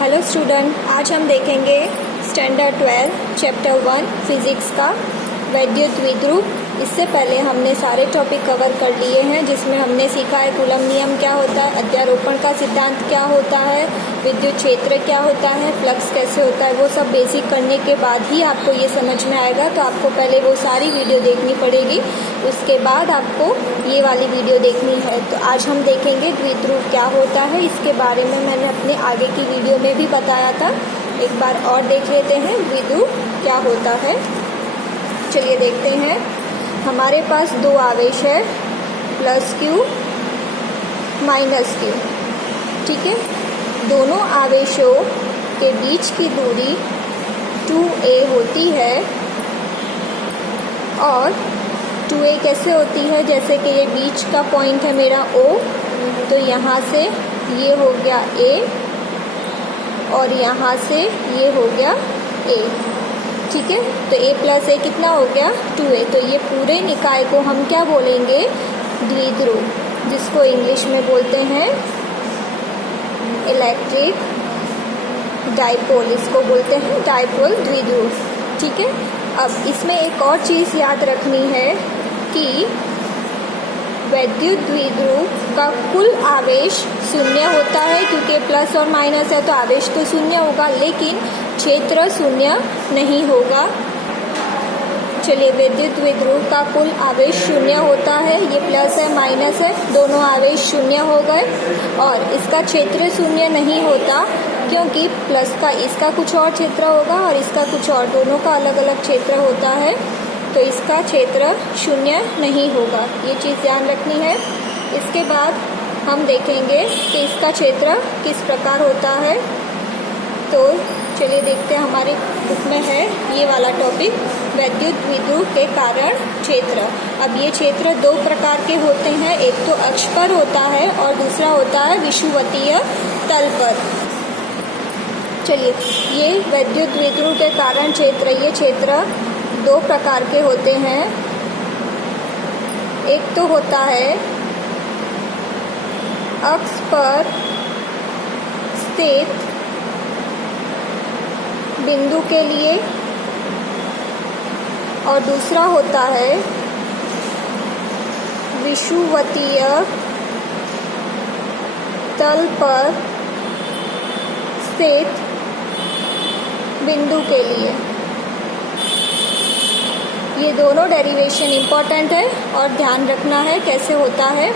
Hello student, आज हम देखेंगे स्टैंडर्ड 12 चैप्टर 1 फिजिक्स का वैद्युत द्विध्रुव। इससे पहले हमने सारे टॉपिक कवर कर लिए हैं, जिसमें हमने सीखा है कूलम नियम क्या होता है, अध्यारोपण का सिद्धांत क्या होता है, विद्युत क्षेत्र क्या होता है, फ्लक्स कैसे होता है। वो सब बेसिक करने के बाद ही आपको ये समझ में आएगा। तो आपको पहले वो सारी वीडियो देखनी पड़ेगी, उसके बाद आपको ये वाली वीडियो देखनी है। तो आज हम देखेंगे द्विध्रुव क्या होता है। इसके बारे में मैंने अपने आगे की वीडियो में भी बताया था, एक बार और देख लेते हैं द्विध्रुव क्या होता है। चलिए देखते हैं। हमारे पास दो आवेश है, प्लस क्यू माइनस क्यू। ठीक है, दोनों आवेशों के बीच की दूरी 2a होती है। और 2a कैसे होती है, जैसे कि ये बीच का पॉइंट है मेरा O, तो यहाँ से ये हो गया A और यहाँ से ये हो गया A। ठीक है, तो A प्लस A कितना हो गया 2a। तो ये पूरे निकाय को हम क्या बोलेंगे, द्विध्रुव, जिसको इंग्लिश में बोलते हैं इलेक्ट्रिक डाइपोल, इसको बोलते हैं डाइपोल द्विध्रुव। ठीक है, अब इसमें एक और चीज़ याद रखनी है कि वैद्युत द्विध्रुव का कुल आवेश शून्य होता है, क्योंकि प्लस और माइनस है तो आवेश तो शून्य होगा, लेकिन क्षेत्र शून्य नहीं होगा। चलिए, वैद्युत द्विध्रुव का कुल आवेश शून्य होता है। ये प्लस है माइनस है, दोनों आवेश शून्य हो गए। और इसका क्षेत्र शून्य नहीं होता, क्योंकि प्लस का इसका कुछ और क्षेत्र होगा और इसका कुछ और, दोनों का अलग अलग क्षेत्र होता है, तो इसका क्षेत्र शून्य नहीं होगा। ये चीज़ ध्यान रखनी है। इसके बाद हम देखेंगे कि इसका क्षेत्र किस प्रकार होता है। तो चलिए देखते हैं, हमारे बुक में है ये वाला टॉपिक, वैद्युत द्विध्रुव के कारण क्षेत्र। अब ये क्षेत्र दो प्रकार के होते हैं, एक तो अक्ष पर होता है और दूसरा होता है विषुवतीय तल पर। चलिए, ये वैद्युत द्विध्रुव के कारण क्षेत्र, ये क्षेत्र दो प्रकार के होते हैं। एक तो होता है अक्ष पर स्थित बिंदु के लिए और दूसरा होता है विषुवतीय तल पर स्थित बिंदु के लिए। ये दोनों डेरिवेशन इम्पॉर्टेंट है और ध्यान रखना है कैसे होता है।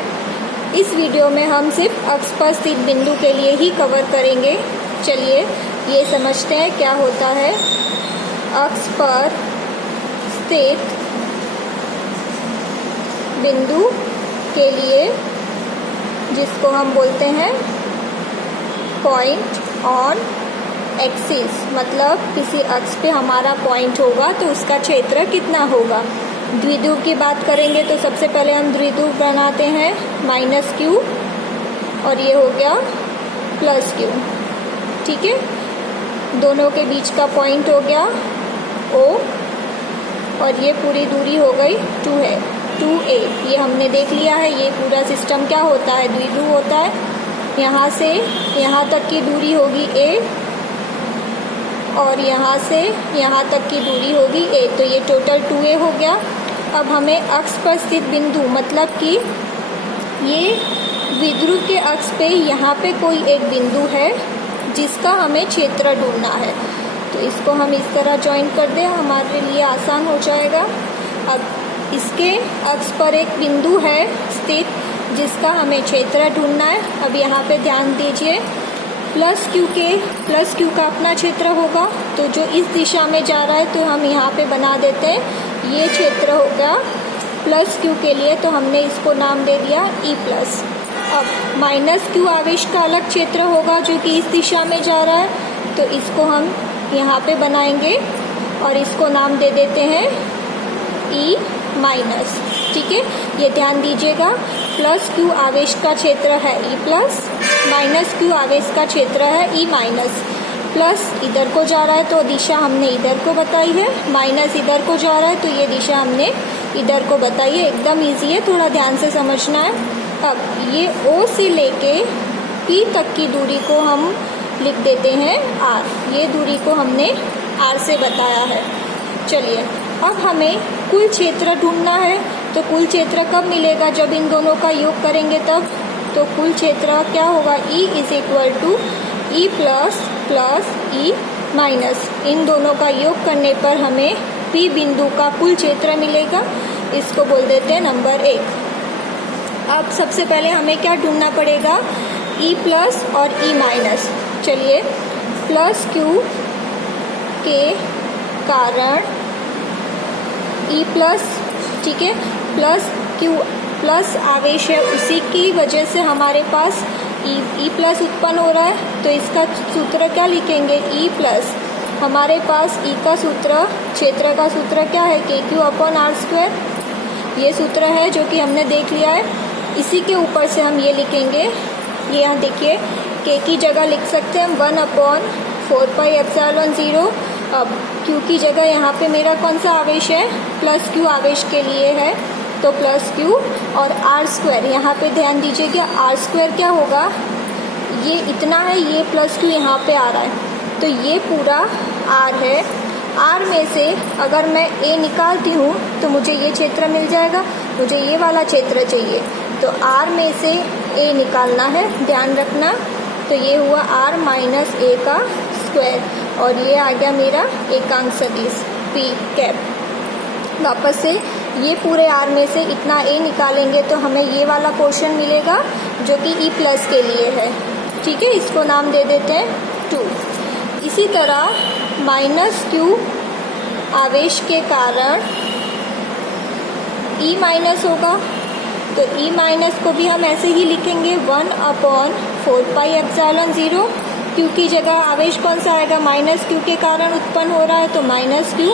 इस वीडियो में हम सिर्फ अक्ष पर स्थित बिंदु के लिए ही कवर करेंगे। चलिए ये समझते हैं क्या होता है अक्ष पर स्थित बिंदु के लिए, जिसको हम बोलते हैं पॉइंट ऑन एक्सिस। मतलब किसी अक्ष पे हमारा पॉइंट होगा तो उसका क्षेत्र कितना होगा। द्विध्रुव की बात करेंगे तो सबसे पहले हम द्विध्रुव बनाते हैं माइनस क्यू और ये हो गया प्लस क्यू। ठीक है, दोनों के बीच का पॉइंट हो गया O और ये पूरी दूरी हो गई 2 है 2a। ये हमने देख लिया है। ये पूरा सिस्टम क्या होता है, द्विध्रुव होता है। यहाँ से यहाँ तक की दूरी होगी a और यहाँ से यहाँ तक की दूरी होगी a, तो ये टोटल 2a हो गया। अब हमें अक्ष पर स्थित बिंदु, मतलब कि ये द्विध्रुव के अक्ष पे यहाँ पे कोई एक बिंदु है जिसका हमें क्षेत्र ढूंढना है। तो इसको हम इस तरह ज्वाइन कर दें, हमारे लिए आसान हो जाएगा। अब इसके अक्ष पर एक बिंदु है स्थित जिसका हमें क्षेत्र ढूंढना है। अब यहाँ पे ध्यान दीजिए, प्लस क्यू का अपना क्षेत्र होगा, तो जो इस दिशा में जा रहा है तो हम यहाँ पे बना देते हैं ये क्षेत्र होगा प्लस क्यू के लिए, तो हमने इसको नाम दे दिया E प्लस। अब माइनस क्यू आवेश का अलग क्षेत्र होगा जो कि इस दिशा में जा रहा है, तो इसको हम यहाँ पे बनाएंगे और इसको नाम दे देते हैं E माइनस। ठीक है, ये ध्यान दीजिएगा, प्लस क्यू आवेश का क्षेत्र है E प्लस, माइनस क्यू आवेश का क्षेत्र है E माइनस। प्लस इधर को जा रहा है तो दिशा हमने इधर को बताई है, माइनस इधर को जा रहा है तो ये दिशा हमने इधर को बताई है। एकदम इजी है, थोड़ा ध्यान से समझना है। अब ये O से लेके P तक की दूरी को हम लिख देते हैं आर। ये दूरी को हमने आर से बताया है। चलिए अब हमें कुल क्षेत्र ढूंढना है। तो कुल क्षेत्र कब मिलेगा? जब इन दोनों का योग करेंगे तब। तो कुल क्षेत्र क्या होगा? E is equal to E plus plus E minus, इन दोनों का योग करने पर हमें P बिंदु का कुल क्षेत्र मिलेगा। इसको बोल देते हैं नंबर 1। अब सबसे पहले हमें क्या ढूंढना पड़ेगा? E प्लस और E माइनस। चलिए प्लस Q के कारण E प्लस, ठीक है, प्लस Q प्लस आवेश है, उसी की वजह से हमारे पास E प्लस उत्पन्न हो रहा है। तो इसका सूत्र क्या लिखेंगे? E प्लस, हमारे पास E का सूत्र, क्षेत्र का सूत्र क्या है? KQ upon r square. ये सूत्र है जो कि हमने देख लिया है। इसी के ऊपर से हम ये लिखेंगे, ये यहाँ देखिए, K की जगह लिख सकते हैं हम 1/4πε0। अब Q की जगह यहाँ पे मेरा कौन सा आवेश है? प्लस Q आवेश के लिए है, तो प्लस Q और आर स्क्वायर। यहाँ पे ध्यान दीजिएगा, आर स्क्वायर क्या होगा? ये इतना है, ये प्लस Q यहाँ पे आ रहा है, तो ये पूरा R है। R में से अगर मैं A निकालती हूँ तो मुझे ये क्षेत्र मिल जाएगा, मुझे ये वाला क्षेत्र चाहिए, तो R में से A निकालना है, ध्यान रखना। तो ये हुआ R माइनस A का स्क्वायर, और ये आ गया मेरा एकांक सदिश P कैप। वापस से ये पूरे R में से इतना A निकालेंगे तो हमें ये वाला पोर्शन मिलेगा जो कि E प्लस के लिए है, ठीक है। इसको नाम दे देते हैं 2। इसी तरह माइनस Q आवेश के कारण E माइनस होगा, तो E माइनस को भी हम ऐसे ही लिखेंगे 1/4πε0। Q की जगह आवेश कौन सा आएगा? माइनस Q के कारण उत्पन्न हो रहा है, तो माइनस Q।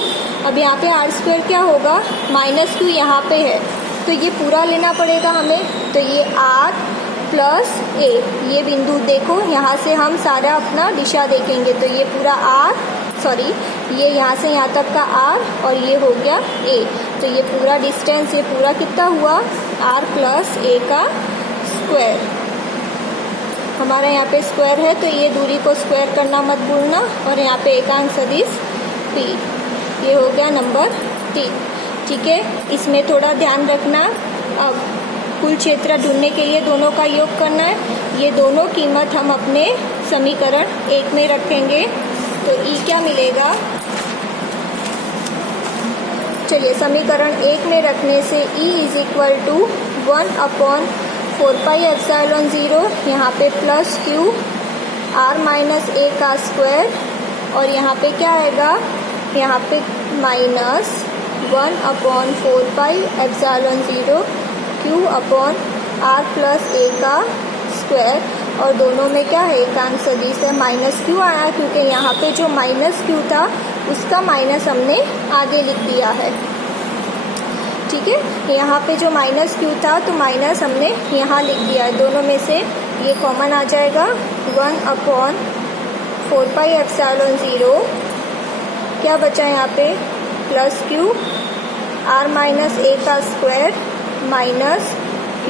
अब यहाँ पे आर स्क्वायर क्या होगा? माइनस Q यहाँ पे है, तो ये पूरा लेना पड़ेगा हमें। तो ये R प्लस A, ये बिंदु देखो, यहाँ से हम सारा अपना दिशा देखेंगे, तो ये पूरा ये यहाँ से यहाँ तक का R और ये हो गया A। तो ये पूरा डिस्टेंस, ये पूरा कितना हुआ? R प्लस A का स्क्वायर। हमारा यहाँ पे स्क्वायर है, तो ये दूरी को स्क्वायर करना मत भूलना। और यहाँ पे एकांक सदिश P, ये हो गया नंबर 3, ठीक है। इसमें थोड़ा ध्यान रखना, अब कुल क्षेत्र ढूंढने के लिए दोनों का योग करना है। ये दोनों कीमत हम अपने समीकरण 1 में रखेंगे, तो E क्या मिलेगा? चलिए समीकरण 1 में रखने से E इज इक्वल टू 1/4πε0, यहाँ पे plus Q R minus A का स्क्वायर, और यहाँ पे क्या आएगा? यहाँ पे minus 1/4πε0 Q upon R plus A का स्क्वायर, और दोनों में क्या है? एकांक सदिश है। माइनस Q आया क्योंकि यहाँ पे जो माइनस Q था उसका माइनस हमने आगे लिख दिया है, ठीक है। यहाँ पे जो माइनस Q था तो माइनस हमने यहाँ लिख दिया है, दोनों में से ये कॉमन आ जाएगा। 1/4πε0 क्या बचा यहाँ पे? Plus Q R minus A का square minus Q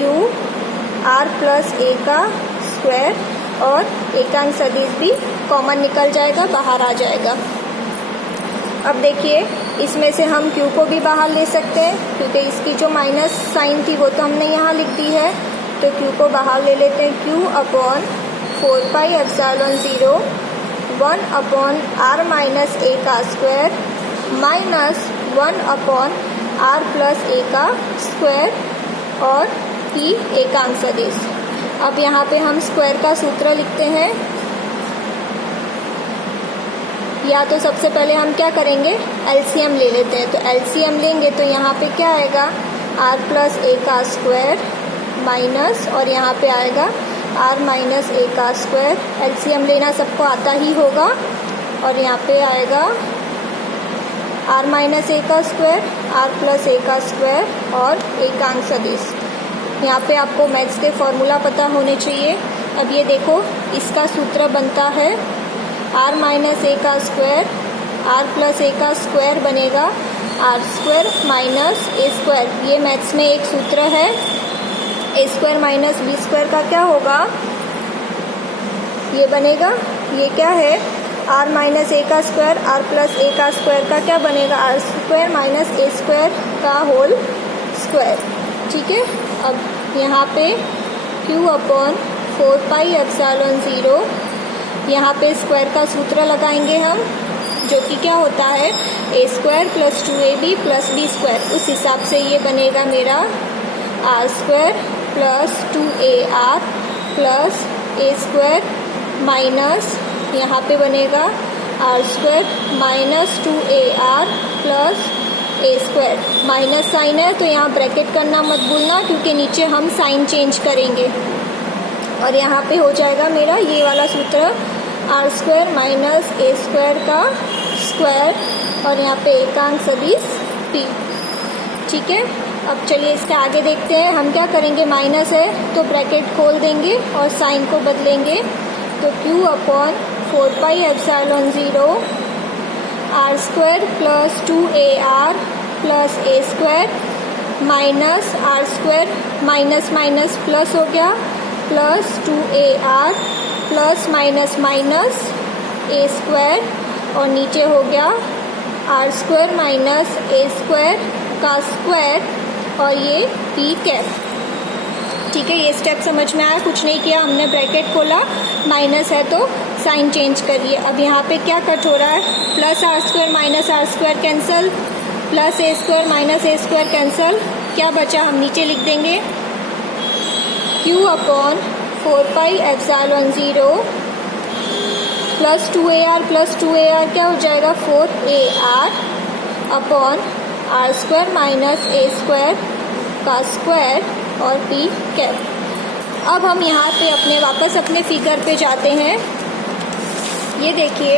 R plus A का स्क्वायर, और एकांक सदिश भी कॉमन निकल जाएगा, बाहर आ जाएगा। अब देखिए, इसमें से हम Q को भी बाहर ले सकते हैं क्योंकि इसकी जो माइनस साइन थी वो तो हमने यहाँ लिख दी है, तो Q को बाहर ले लेते हैं। Q upon 4πε0 1/R minus A का square minus 1/R plus A का स्क्वायर, और P एकांक सदिश। अब यहाँ पे हम स्क्वायर का सूत्र लिखते हैं, या तो सबसे पहले हम क्या करेंगे? एलसीएम ले लेते हैं। तो एलसीएम लेंगे तो यहाँ पे क्या आएगा? R प्लस A का स्क्वायर माइनस, और यहाँ पे आएगा R माइनस A का स्क्वायर। एलसीएम लेना सबको आता ही होगा, और यहाँ पे आएगा R माइनस A का स्क्वायर, R प्लस A का स्क्वायर और एकांक सदिश। यहाँ पे आपको मैथ्स के फॉर्मूला पता होने चाहिए। अब ये देखो, इसका सूत्र बनता है R माइनस A का स्क्वायर, R प्लस A का स्क्वायर बनेगा R square minus A square. ये मैथ्स में एक सूत्र है। A square minus B square का क्या होगा? ये बनेगा, ये क्या है आर माइनस ए का स्क्वायर, आर प्लस ए का स्क्वायर का क्या बनेगा are square minus A square का होल स्क्वायर। ठीक है, अब यहाँ पे q अपॉन 4πε0, यहाँ पे स्क्वायर का सूत्र लगाएंगे हम, जो कि क्या होता है A square plus 2ab plus B square. उस हिसाब से ये बनेगा मेरा R square plus 2ar plus ए स्क्वायर माइनस यहाँ पे बनेगा are square minus 2ar plus A square. Minus sign है तो यहाँ ब्रैकेट करना मत भूलना, क्योंकि नीचे हम साइन चेंज करेंगे। और यहाँ पे हो जाएगा मेरा ये वाला सूत्र आर स्क्वायर माइनस ए स्क्वायर का स्क्वायर, और यहाँ पे एकांक सदिश p। ठीक है, अब चलिए इसके आगे देखते हैं। हम क्या करेंगे, माइनस है तो ब्रैकेट खोल देंगे और साइन को बदलेंगे। तो q upon 4πε0 R square plus 2ar plus A square minus are square minus minus plus हो गया plus 2ar plus minus minus ए स्क्वायर, और नीचे हो गया आर स्क्वायर माइनस ए स्क्वायर का स्क्वायर, और ये p कैप। ठीक है, ये स्टेप समझ में आया, कुछ नहीं किया हमने, ब्रैकेट खोला, माइनस है तो साइन चेंज करिए। अब यहाँ पे क्या कट हो रहा है, plus r square minus are square cancel, plus A square minus A square cancel, क्या बचा हम नीचे लिख देंगे q अपॉन 4πε0 प्लस 2ar क्या हो जाएगा 4ar upon r square minus ए स्क्वायर का स्क्वायर और p कैप। अब हम यहाँ पे वापस अपने फिगर पे जाते हैं। ये देखिए,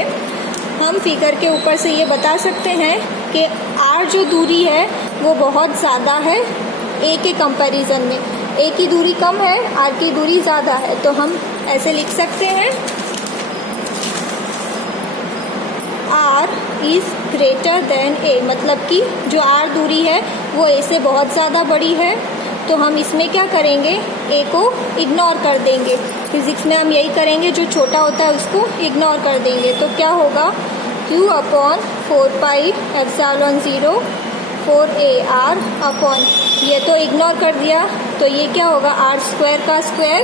हम फिगर के ऊपर से ये बता सकते हैं कि r जो दूरी है वो बहुत ज़्यादा है a के कंपैरिजन में। a की दूरी कम है, r की दूरी ज़्यादा है, तो हम ऐसे लिख सकते हैं r is greater than a, मतलब कि जो r दूरी है वो a से बहुत ज़्यादा बड़ी है। तो हम इसमें क्या करेंगे, a को इग्नोर कर देंगे। फिजिक्स में हम यही करेंगे, जो छोटा होता है उसको इग्नोर कर देंगे। तो क्या होगा q अपॉन 4πε0 4ar अपॉन, ये तो इग्नोर कर दिया, तो ये क्या होगा आर स्क्वायर का स्क्वायर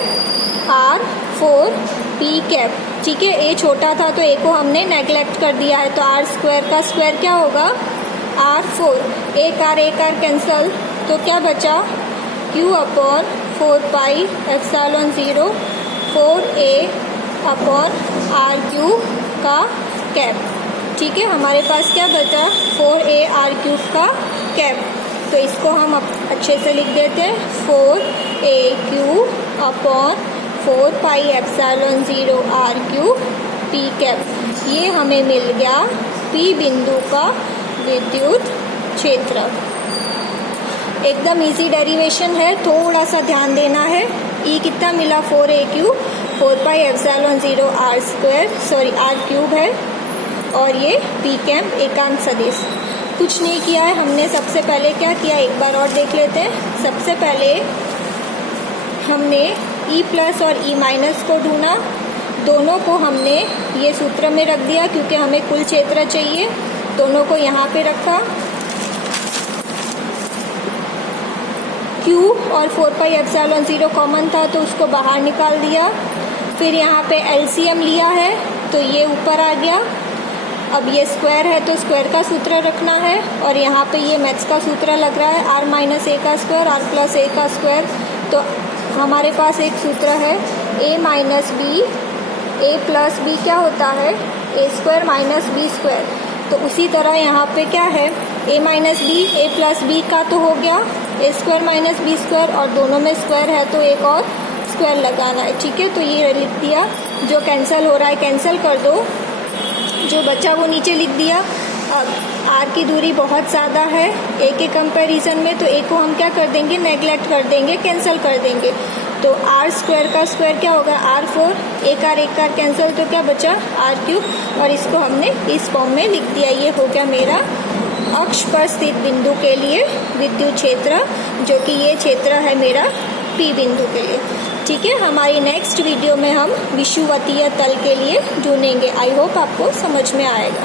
r 4 p कैप। ठीक है, a छोटा था तो a को हमने नेगलेक्ट कर दिया है, तो आर स्क्वायर का स्क्वायर क्या होगा r4, एक आर कैंसल, तो क्या बचा q upon 4πε0 4a upon r³ का कैप। ठीक है, हमारे पास क्या बचा 4a r³ का कैप। तो इसको हम अच्छे से लिख देते हैं 4a³ upon 4πε0 r³ p cap. ये हमें मिल गया p बिंदु का विद्युत क्षेत्र। एकदम इजी डेरिवेशन है, थोड़ा सा ध्यान देना है। E कितना मिला 4a³ 4πε0 r³ है, और ये p कैप एकांक सदिश। कुछ नहीं किया है हमने, सबसे पहले क्या किया एक बार और देख लेते हैं। सबसे पहले हमने E प्लस और E माइनस को ढूंढा, दोनों को हमने ये सूत्र में रख दिया क्योंकि हमें कुल क्षेत्र चाहिए। दोनों को यहाँ पे रखा, Q और 4πε0 कॉमन था तो उसको बाहर निकाल दिया। फिर यहाँ पे LCM लिया है तो ये ऊपर आ गया। अब ये स्क्वायर है तो स्क्वायर का सूत्र रखना है, और यहाँ पे ये मैथ्स का सूत्र लग रहा है r माइनस ए का स्क्वायर r प्लस ए का स्क्वायर। तो हमारे पास एक सूत्र है a minus b, a plus b क्या होता है a square minus b square. तो उसी तरह यहाँ पे क्या है a minus b, a plus b का तो हो गया a square minus b square, और दोनों में स्क्वायर है तो एक और स्क्वायर लगाना है। ठीक है, तो ये लिख दिया, जो कैंसिल हो रहा है कैंसिल कर दो, जो बचा वो नीचे लिख दिया। अब r की दूरी बहुत ज़्यादा है a के कंपैरिजन में, तो a को हम क्या कर देंगे नेगलेक्ट कर देंगे, कैंसिल कर देंगे। तो r स्क्वायर का स्क्वायर क्या होगा r4, एक आर कैंसिल, तो क्या बचा r³, और इसको हमने इस फॉर्म में लिख दिया। ये हो गया मेरा अक्ष पर स्थित बिंदु के लिए विद्युत क्षेत्र, जो कि ये क्षेत्र है मेरा P बिंदु के लिए। ठीक है, हमारी नेक्स्ट वीडियो में हम विषुवतीय तल के लिए ढूंढेंगे। आई होप आपको समझ में आएगा।